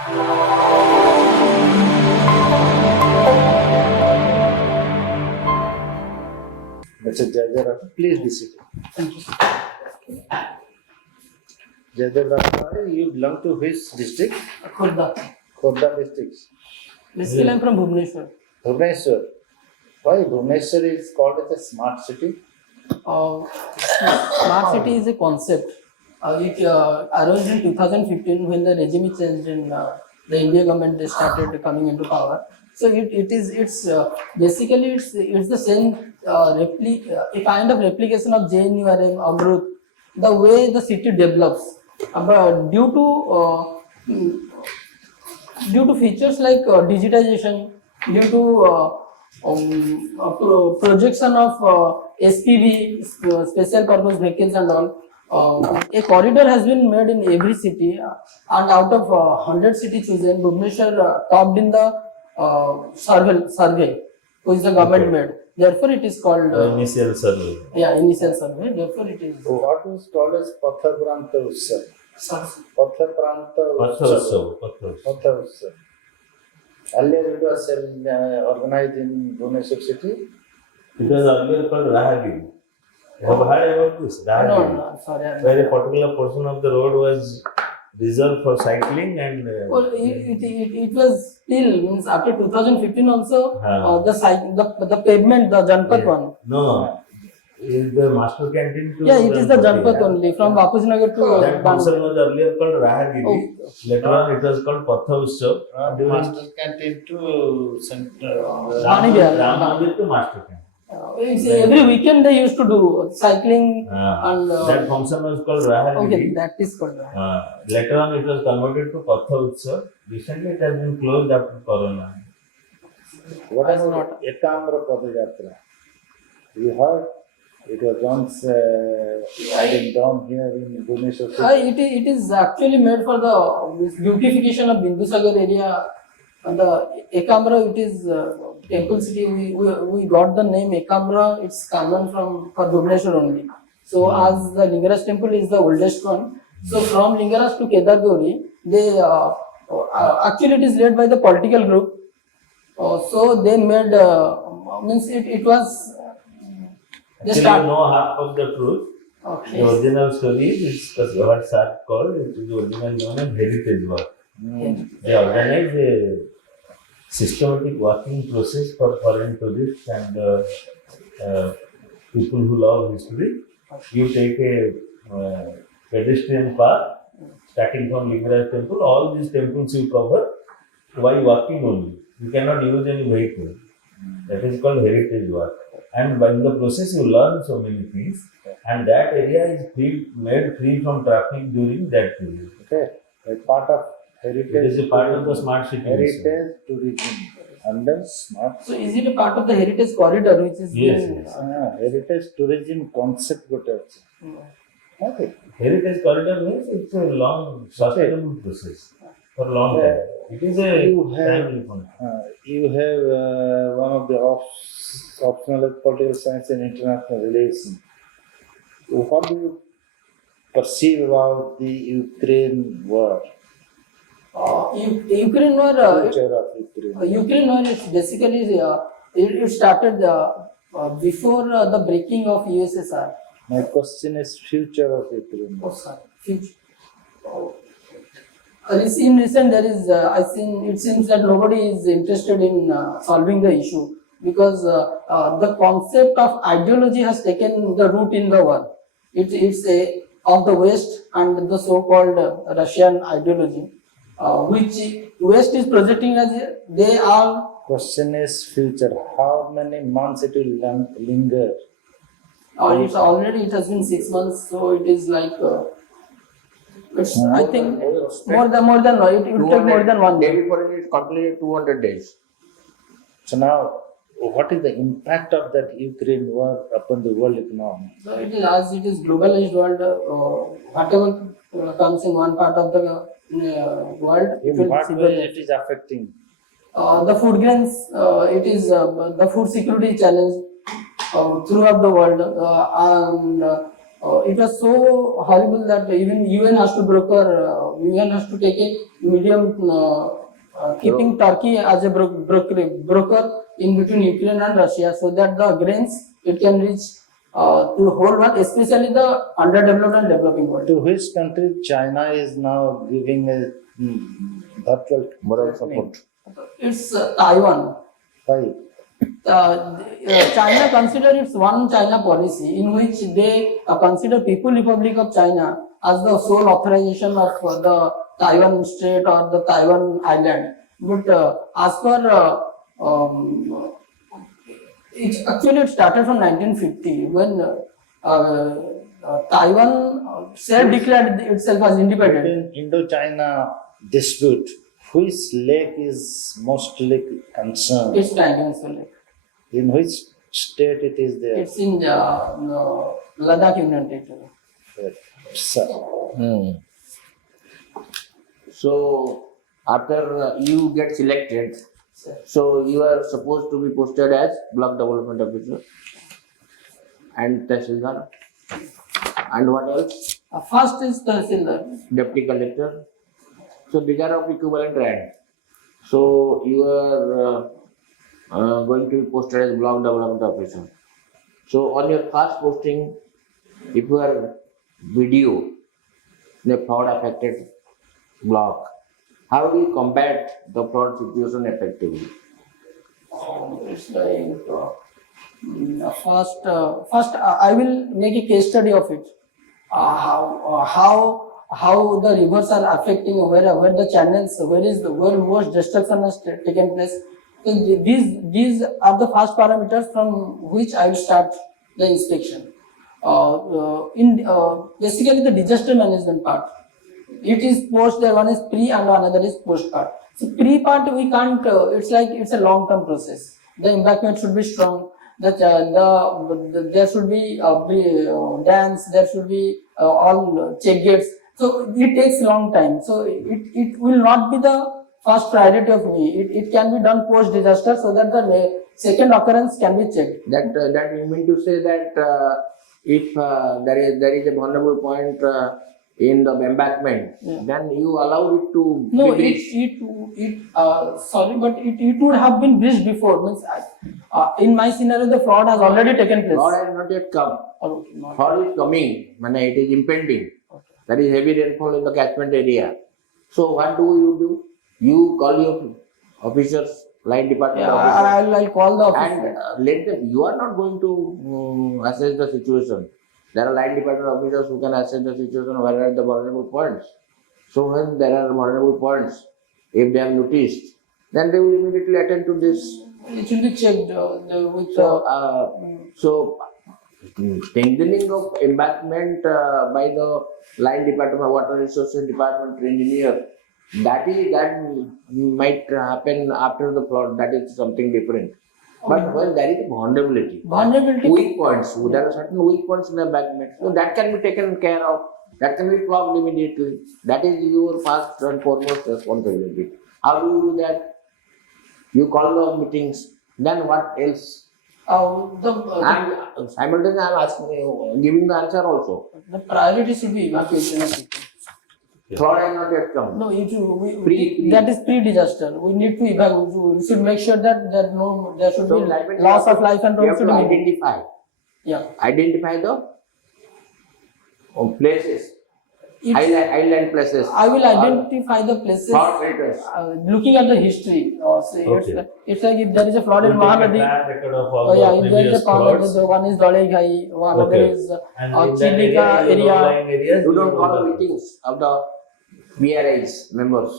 Mr. Jaydev Routray, please be seated. Thank you. Jaydev Routray, you belong to which district? Khurda. Khurda district. Basically, I'm from Bhubaneswar. Bhubaneswar. Why Bhubaneswar is called as a smart city? Smart city is a concept. It arose in 2015 when the regime changed in the India government. They started coming into power. So it's basically it's the same a kind of replication of JNURM, Amrut, the way the city develops. But due to features like digitization, due to projection of SPV, special purpose vehicles and all, a corridor has been made in every city, and out of 100 cities chosen, Bhubaneswar topped in the survey, which the government made. Therefore, it is called initial survey. Yeah, initial survey. Therefore, it is. What is called as Pathapranta Utsav? Pathapranta Utsav. Earlier it was organized in Bhubaneswar city. It was earlier called Rahagiri. You have heard about this? Rahagiri. No, sorry. Where a particular portion of the road was reserved for cycling and. Well, it was still means after 2015 also the pavement, the Janpat one. No. Is the master canteen to it is the Janpat only from Bapuji Nagar to that function was earlier called Rahagiri. Oh. Later on it was called Patha Utsav. Master canteen to center. Ram Mandir to master canteen. Every weekend they used to do cycling and that function was called Rahagiri. Okay, that is called Rahagiri. Later on it was converted to Patha Utsav. Recently it has been closed after Corona. What is not Ekamra Padayatra? You heard? It was once added down here in Bhubaneswar city. It is actually made for the beautification of Bindusagar area. And the Ekamra, it is temple city. We got the name Ekamra. It's common for Bhubaneswar only. So as the Lingaraj temple is the oldest one, so from Lingaraj to Kedargauri, they actually it is led by the political group. So they made means it was. Actually, you know half of the truth. Okay. The original story is what sir called. It is originally known as heritage work. They organize a systematic walking process for foreign tourists and people who love history. You take a pedestrian path starting from Lingaraj temple. All these temples you cover by walking only. You cannot use any vehicle. That is called heritage work. And in the process you learn so many things, and that area is made free from traffic during that period. Okay, a part of heritage. It is a part of the smart city. Heritage tourism under smart. So is it a part of the heritage corridor which is? Yes. Heritage tourism concept got okay. Heritage corridor means it's a long sustainable process for a long time. It is a timely one. You have one of the optional political science and international relations. What do you perceive about the Ukraine war? Ukraine war. Future of Ukraine. Ukraine war is basically it started before the breaking of USSR. My question is future of Ukraine. Oh, sorry, future. In recent, there is it seems that nobody is interested in solving the issue because the concept of ideology has taken the root in the world. It's of the West and the so-called Russian ideology, which West is projecting as they are. Question is future. How many months it will linger? It has been 6 months, so it is like. I think more than it will take more than 1 Day year. before it completed 200 days. So now, what is the impact of that Ukraine war upon the world economy? So it is as it is globalized world. Whatever comes in one part of the world, In what way it is affecting? the food grains. It is the food security challenge throughout the world, and it was so horrible that even UN has to broker UN has to take a medium, keeping Turkey as a broker in between Ukraine and Russia, so that the grains it can reach to the whole world, especially the underdeveloped and developing world. To which country China is now giving a virtual Moral support. It's Taiwan. Why? China consider its one China policy, in which they consider People Republic of China as the sole authorization of the Taiwan state or the Taiwan island. But as per it started from 1950 when Taiwan self-declared itself as independent. In Indo-China dispute, which lake is mostly concerned? It's Taiwan Lake. In which state it is there? It's in Ladakh Union Territory. Sir. So after you get selected, so you are supposed to be posted as block development officer and Tehsildar. And what else? First is Tehsildar. Deputy collector. So these are of equivalent rank. So you are going to be posted as block development officer. So on your first posting, if you are video in a fraud affected block, how do you combat the fraud situation effectively? It's like first I will make a case study of it. How the rivers are affecting where the channels, where most destruction has taken place. So these are the first parameters from which I will start the inspection. Basically the disaster management part. It is post there, one is pre and another is post part. So pre part we can't, it's a long term process. The embankment should be strong, there should be dams, there should be all check gates. So it takes long time. So it will not be the first priority of me. It can be done post disaster so that the second occurrence can be checked. That you mean to say that if there is a vulnerable point in the embankment, then you allow it to No, be breached. it would have been breached before. Means, in my scenario, the fraud has already taken place. Fraud has not yet come. Okay, not- Fraud is coming, it is impending. There is heavy rainfall in the catchment area. So what do? You call your officers, line department officers, I'll call the officer. and let them. You are not going to assess the situation. There are line department officers who can assess the situation where are the vulnerable points. So when there are vulnerable points, if they have noticed, then they will immediately attend to this. It should be checked with. So strengthening of embankment by the line department, water resources department engineer, that might happen after the flood. That is something different. But when there is vulnerability, weak points, there are certain weak points in the embankment, so that can be taken care of. That can be plugged immediately. That is your first and foremost responsibility. How do you do that? You call the meetings. Then what else? And simultaneously, I am asking you, giving the answer also. The priority should be evacuation of people. Fraud has not yet come. No, Pre. that is pre-disaster. We need to evacuate. We should make sure that there should So be that means loss of life and you have property. to identify. Yeah. Identify the places, island places. I will identify the places. Fraud filters. Looking at the history, Okay. it's like if there is a flood in We'll take a Mahanadi. track record of all If the there is previous a flood, floods. one is Dalai, one other Okay. is And in that Chilika area. outlying areas, You don't will call know the meetings of the VRIs members,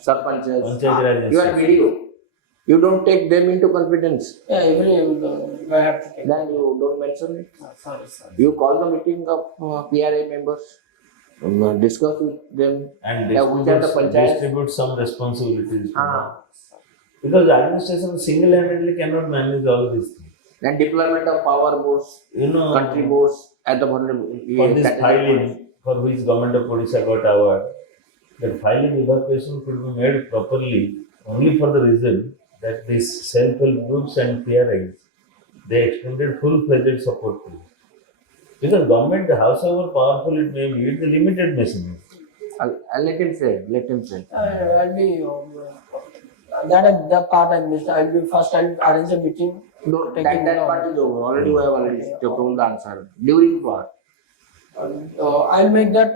sarpanchas. Panchayat Raj You are institution. video. You don't take them into confidence. Yeah, I have to take. Then you don't mention it. Sorry. You call the meeting of PRA members, discuss with them. And Yeah, which are the panchayats? distribute some responsibilities. Ah. Because the administration single-handedly cannot manage all these things. Then deployment of power boards, country boards at the vulnerable. For this filing, for which government of Odisha got award, that filing evacuation could be made properly only for the reason that these self-help groups and PRIs, they extended full-fledged support to it. Because government, however powerful it may be, it's a limited machinery. I'll let him say. Let him say. I'll be that part I missed. I'll arrange a meeting. No, Taking that note. part is over. Already we have already told the answer. During part. I'll make that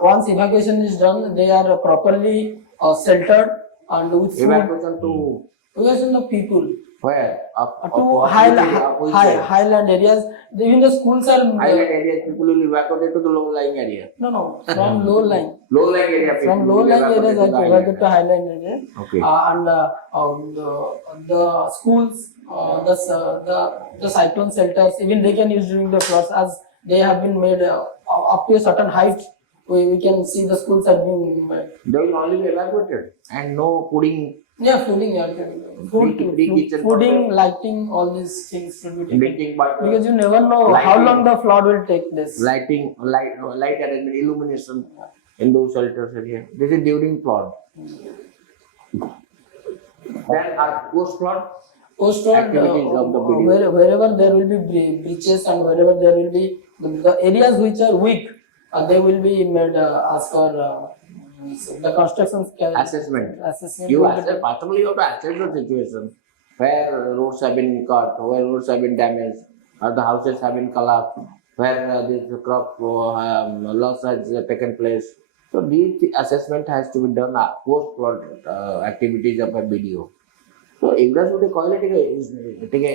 once evacuation is done, they are properly sheltered and with food. Evacuation to Evacuation of people where? to highland areas. Even the schools are Highland areas, people will evacuate to the low-lying area. no from low lying. Low-lying area. From people low will lying areas, I to the evacuate to highland. highland area. Okay. And the schools, the cyclone shelters, even they can use during the floods as they have been made up to a certain height. We can see the schools have been made. They will only be evacuated and no putting Yeah, fooding, Free kitchen fooding, for lighting, all these things should be taken. drinking water, Because you never know how Lighting. long the flood will take place. lighting, light arrangement, illumination in those shelters area. This is during flood. Then at post flood, Post-flood, activities of the video. wherever there will be breaches and wherever there will be the areas which are weak, they will be made as per the construction assessment. assessment. You will be assess, possibly you have to assess the situation where roads have been cut, where roads have been damaged, or the houses have been collapsed, where this crop loss has taken place. So these assessment has to be done post flood activities of a video. So एवढा छोटे quality ठीक है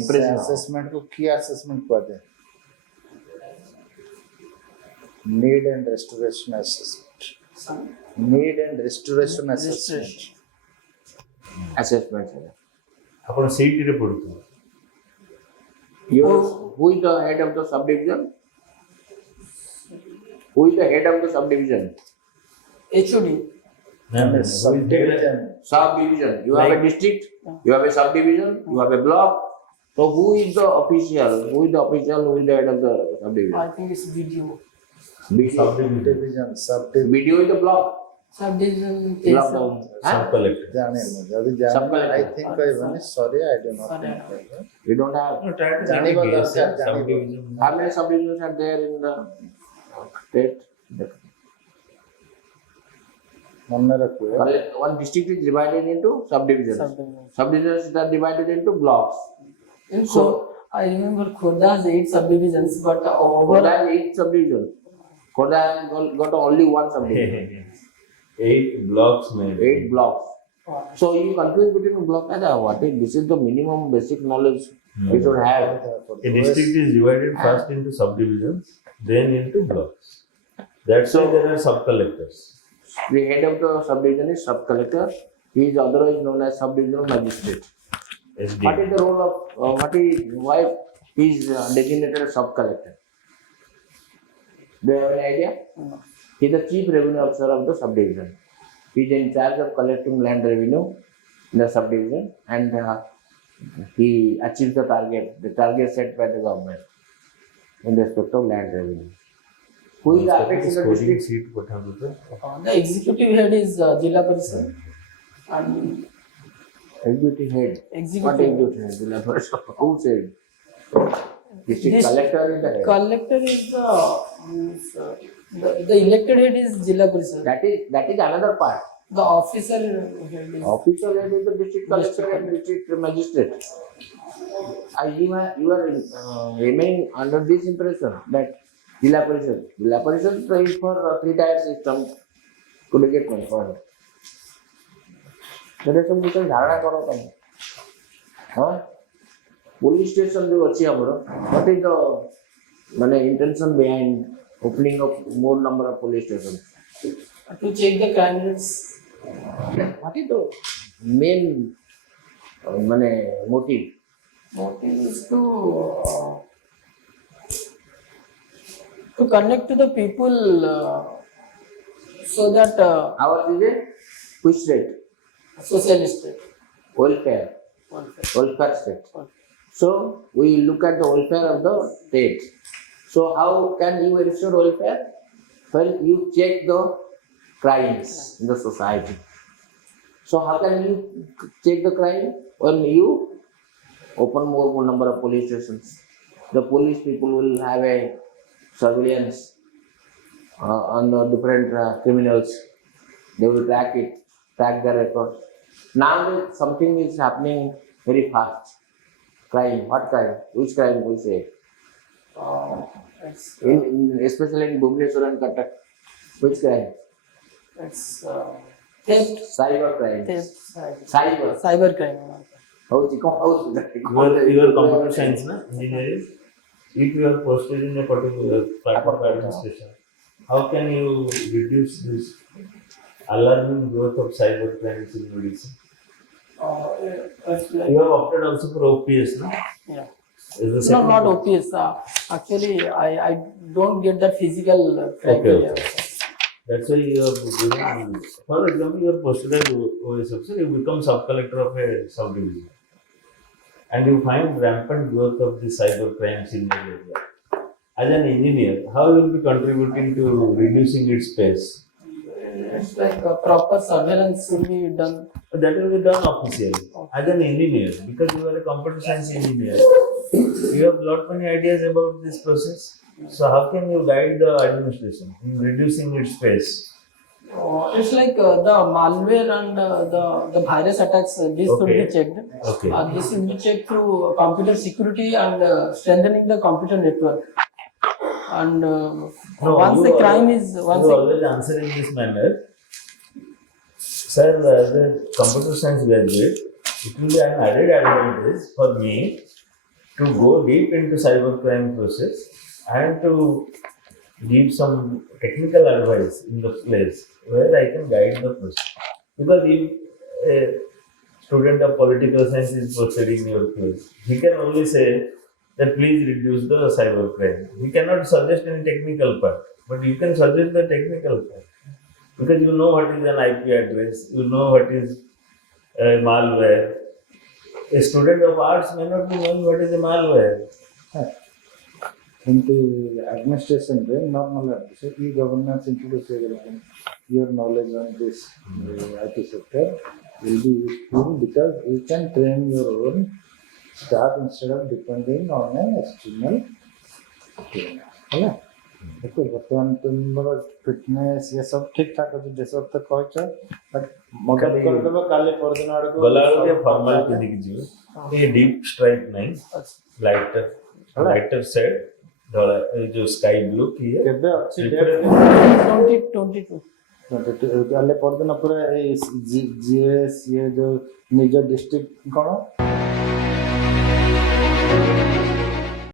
impression. assessment को key assessment कहते हैं. Need and restoration assessment. Need and restoration assessment. Assessment. ଆପଣ ସେଇଟିରେ ପଢୁଥିବେ. Who is the head of the subdivision? Who is the head of the subdivision? HOD. Subdivision. Subdivision. You have a district, you have a subdivision, you have a block. So who is the official? Who is the official? Who is the head of the subdivision? I think it's video. Subdivision. Subdivision. BDO is the block. Subdivision. Block case, down. Sub collector. जाने Sub-collector. I think I even sorry I do not Sorry. think. You don't have. जाने वाला दरकार जाने Subdivision. How many subdivisions are there in the state? मन में रखो. One district is divided into subdivisions. Subdivision. Subdivisions are divided into blocks. And so I remember Khurda has 8 subdivisions, but Khoda over has 8 subdivisions. Khoda has got only one subdivision. 8 blocks made. 8 blocks. So you confuse between block and what is this is the minimum basic knowledge we should have. A district is divided first into subdivisions, then into blocks. That's why there are sub collectors. The head of the subdivision is sub collector. He is otherwise known as subdivisional magistrate. SD. What is the role of why he is designated as sub collector? Do you have any idea? He is the chief revenue officer of the subdivision. He is in charge of collecting land revenue in the subdivision and he achieves the target set by the government in respect of land revenue. Who is the apex in the district? Seat what have you done? the executive head is Jilla Parishad and Executive head. What executive executive head? Jilla Parishad. Who said? District This- collector is the head. collector is the elected head is Jilla Parishad. That is another part. The officer head is Official head is the district collector and district magistrate. You are remaining under this impression that Jilla Parishad is for 3-tier system to get confirmed. ସେଟା ସବୁ ବିଷୟରେ ଧାରଣା କର ତମେ. ହଁ police station जो अच्छी हमारा what is the ମାନେ intention behind opening of more number of police stations? to check the crime rates. What is the main মানে motive? Motive is to connect to the people so that Ours is a which state? socialist state. Welfare state. So we look at the welfare of the state. So how can you ensure welfare? Well, you check the crimes in the society. So how can you check the crime? When you open more number of police stations, the police people will have a surveillance on the different criminals. They will track it, track their records. Now something is happening very fast. Crime, what crime? Which crime we say? It's, Especially in Bhubaneswar and Cuttack. Which crime? it's theft, Cyber crime. cyber crime. Your computer science, na? Engineering. If you are posted in a particular part of administration, how can you reduce this alarming growth of cyber crimes in Odisha? It's like, You have opted also for OPS, no? yeah. Is the No, second not one. OPS. Actually, I don't get that physical criteria. Okay. That's why you are given, for example, you are posted as OAS officer, you become sub-collector of a subdivision. And you find rampant growth of the cyber crimes in the area. As an engineer, how will you be contributing to reducing its pace? It's like a proper surveillance should be done. That will be done officially. As an engineer, because you are a computer science engineer, you have lot many ideas about this process. So how can you guide the administration in reducing its pace? It's like the malware and the virus attacks. This should be Okay. checked. Okay. This should be checked through computer security and strengthening the computer network. And once you the are- crime is You once the, always answer in this manner. Sir, as a computer science graduate, it will be an added advantage for me to go deep into cybercrime process and to give some technical advice in the place where I can guide the process. Because if a student of political science is posted in your place, he can only say that please reduce the cybercrime. He cannot suggest any technical part, but you can suggest the technical part. Because you know what is an IP address, you know what is malware. A student of arts may not be knowing what is a malware. into administration, normal e-governance introduce your knowledge on this IT sector will be useful because you can train your own staff instead of depending on an external trainer. ହେଲା ଦେଖ ବର୍ତ୍ତମାନ ତୁମର fitness ଏ ସବୁ ଠିକ୍ ଠାକ୍ ଅଛି ଦେଶ ତ କହିଛ ବଟ୍ ମଦତ ଖାଲି- କରିଦେବ କାଲି ପରଦିନ ଆଡ଼କୁ ଗଲାବେଳକୁ ଟିକେ ଫର୍ମାଲ ପିନ୍ଧିକି ଯିବ ଟିକେ ଡିପ୍ ଷ୍ଟ୍ରାଇପ୍ ନାହିଁ ଲାଇଟର ଲାଇଟର ସେଟ୍ ଧଳା ଏଇ ଯୋଉ ସ୍କାଇ ବ୍ଲୁ କି କେବେ ଅଛି 2022. କାଲି ପରଦିନ ପୁରା ଏଇ ଜିଏସ୍ ଇଏ ଯୋଉ ନିଜ ଡିଷ୍ଟ୍ରିକ୍ଟ କ'ଣ